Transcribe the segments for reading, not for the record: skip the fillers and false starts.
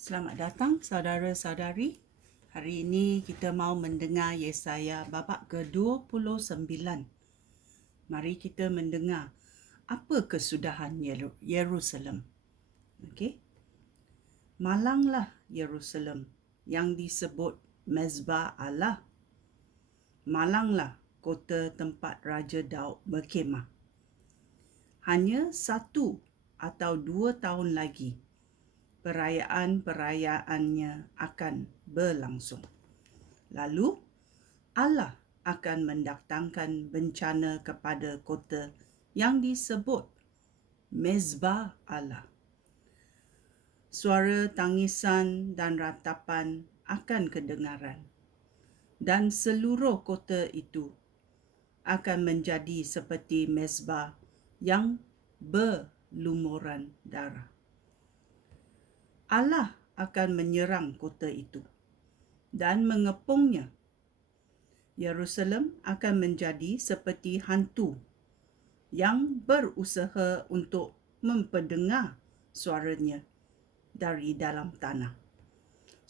Selamat datang saudara-saudari. Hari ini kita mau mendengar Yesaya bab ke-29. Mari kita mendengar apa kesudahan Yerusalem. Okey. Malanglah Yerusalem yang disebut Mezbah Allah. Malanglah kota tempat Raja Daud berkemah. Hanya 1 atau 2 tahun lagi perayaan-perayaannya akan berlangsung. Lalu, Allah akan mendatangkan bencana kepada kota yang disebut Mezbah Allah. Suara tangisan dan ratapan akan kedengaran, dan seluruh kota itu akan menjadi seperti mezbah yang berlumuran darah. Allah akan menyerang kota itu dan mengepungnya. Yerusalem akan menjadi seperti hantu yang berusaha untuk memperdengar suaranya dari dalam tanah.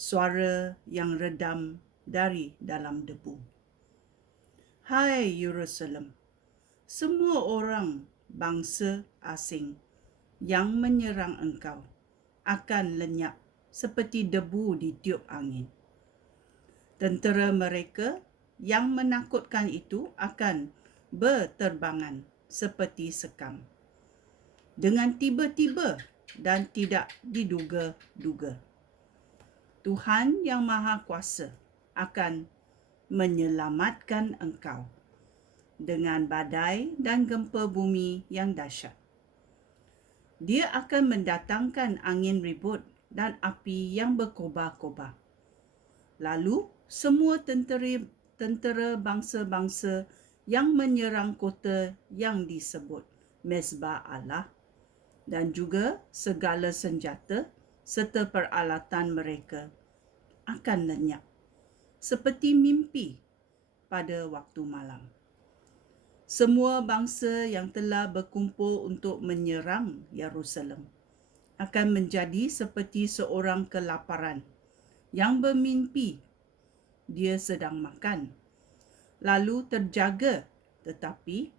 Suara yang redam dari dalam debu. Hai Yerusalem, semua orang bangsa asing yang menyerang engkau akan lenyap seperti debu ditiup angin. Tentera mereka yang menakutkan itu akan berterbangan seperti sekam, dengan tiba-tiba dan tidak diduga-duga. Tuhan yang Maha Kuasa akan menyelamatkan engkau dengan badai dan gempa bumi yang dahsyat. Dia akan mendatangkan angin ribut dan api yang berkobar-kobar. Lalu, semua tentera bangsa-bangsa yang menyerang kota yang disebut Mezbah Allah dan juga segala senjata serta peralatan mereka akan lenyap seperti mimpi pada waktu malam. Semua bangsa yang telah berkumpul untuk menyerang Yerusalem akan menjadi seperti seorang kelaparan yang bermimpi dia sedang makan, lalu terjaga tetapi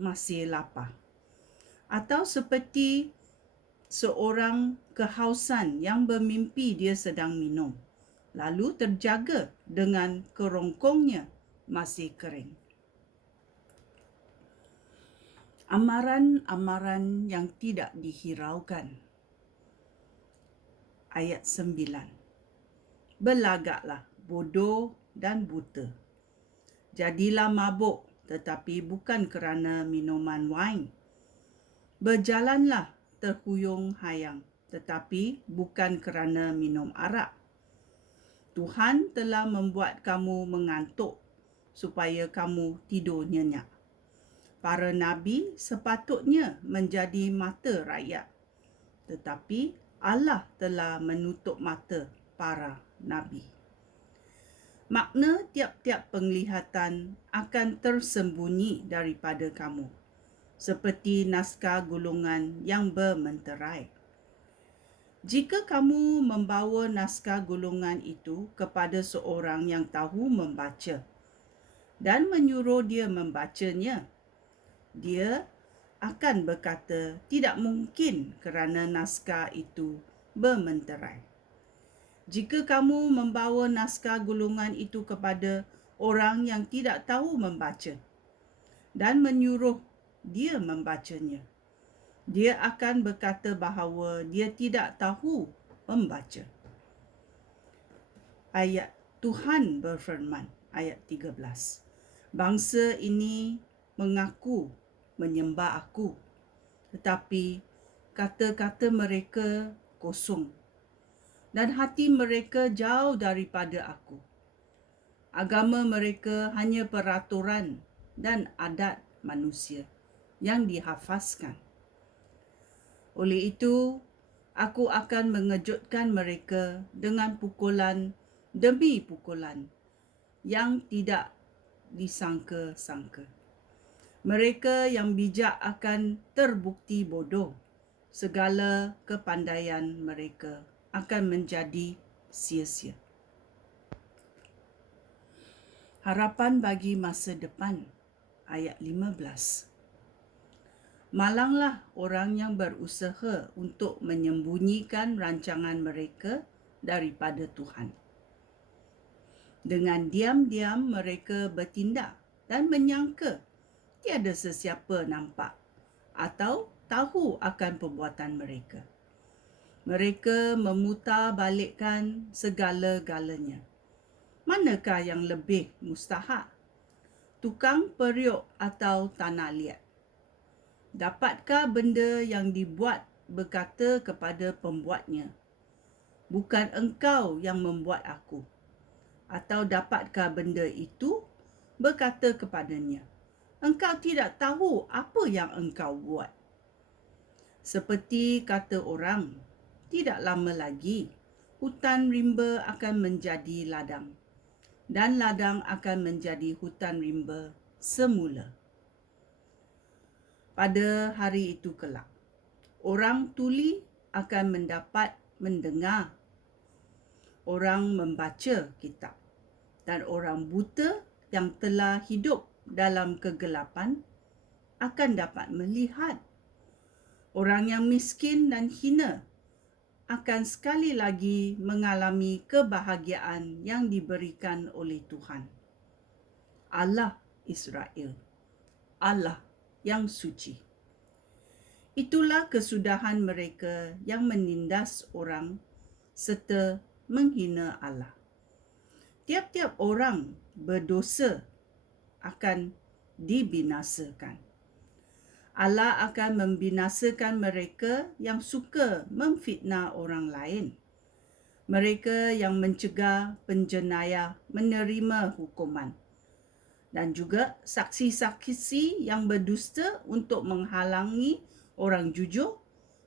masih lapar. Atau seperti seorang kehausan yang bermimpi dia sedang minum, lalu terjaga dengan kerongkongnya masih kering. Amaran-amaran yang tidak dihiraukan. Ayat 9. Belagaklah bodoh dan buta. Jadilah mabuk tetapi bukan kerana minuman wain. Berjalanlah terhuyung-hayang tetapi bukan kerana minum arak. Tuhan telah membuat kamu mengantuk supaya kamu tidur nyenyak. Para nabi sepatutnya menjadi mata rakyat, tetapi Allah telah menutup mata para nabi. Makna tiap-tiap penglihatan akan tersembunyi daripada kamu, seperti naskah gulungan yang bermenterai. Jika kamu membawa naskah gulungan itu kepada seorang yang tahu membaca dan menyuruh dia membacanya, dia akan berkata tidak mungkin kerana naskah itu bermenterai. Jika kamu membawa naskah gulungan itu kepada orang yang tidak tahu membaca dan menyuruh dia membacanya, dia akan berkata bahawa dia tidak tahu membaca. Ayat Tuhan berfirman, ayat 13. Bangsa ini mengaku menyembah aku, tetapi kata-kata mereka kosong dan hati mereka jauh daripada aku. Agama mereka hanya peraturan dan adat manusia yang dihafazkan. Oleh itu, aku akan mengejutkan mereka dengan pukulan demi pukulan yang tidak disangka-sangka. Mereka yang bijak akan terbukti bodoh. Segala kepandaian mereka akan menjadi sia-sia. Harapan bagi masa depan, ayat 15. Malanglah orang yang berusaha untuk menyembunyikan rancangan mereka daripada Tuhan. Dengan diam-diam mereka bertindak dan menyangka tiada sesiapa nampak atau tahu akan perbuatan mereka. Mereka memutarbalikkan segala-galanya. Manakah yang lebih mustahak? Tukang periuk atau tanah liat? Dapatkah benda yang dibuat berkata kepada pembuatnya, "Bukan engkau yang membuat aku"? Atau dapatkah benda itu berkata kepadanya, "Engkau tidak tahu apa yang engkau buat"? Seperti kata orang, tidak lama lagi hutan rimba akan menjadi ladang, dan ladang akan menjadi hutan rimba semula. Pada hari itu kelak, orang tuli akan mendapat mendengar, orang membaca kitab, dan orang buta yang telah hidup dalam kegelapan akan dapat melihat. Orang yang miskin dan hina akan sekali lagi mengalami kebahagiaan yang diberikan oleh Tuhan, Allah Israel, Allah yang suci. Itulah kesudahan mereka yang menindas orang serta menghina Allah. Tiap-tiap orang berdosa akan dibinasakan. Allah akan membinasakan mereka yang suka memfitnah orang lain. Mereka yang mencegah penjenayah menerima hukuman. Dan juga saksi-saksi yang berdusta untuk menghalangi orang jujur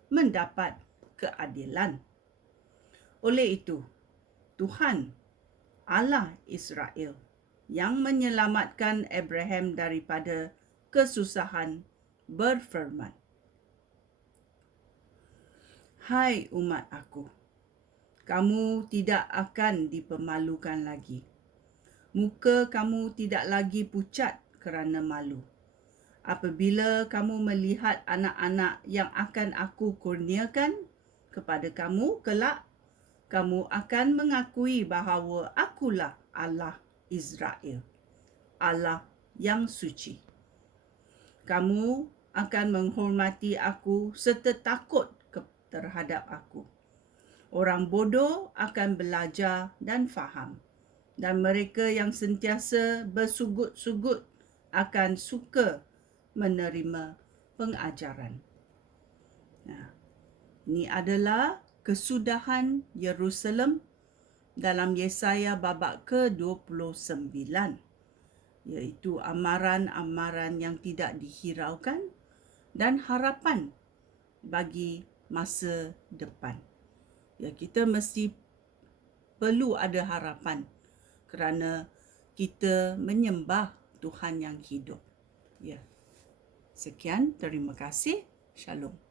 mendapat keadilan. Oleh itu, Tuhan, Allah Israel, yang menyelamatkan Abraham daripada kesusahan, berfirman, "Hai umat aku, kamu tidak akan dipermalukan lagi. Muka kamu tidak lagi pucat kerana malu. Apabila kamu melihat anak-anak yang akan aku kurniakan kepada kamu kelak, kamu akan mengakui bahawa akulah Allah Israel, Allah yang suci. Kamu akan menghormati aku serta takut terhadap aku. Orang bodoh akan belajar dan faham, dan mereka yang sentiasa bersugut-sugut akan suka menerima pengajaran." Ini adalah kesudahan Yerusalem dalam Yesaya babak ke-29, iaitu amaran-amaran yang tidak dihiraukan dan harapan bagi masa depan. Ya, kita mesti perlu ada harapan kerana kita menyembah Tuhan yang hidup. Ya. Sekian, terima kasih. Shalom.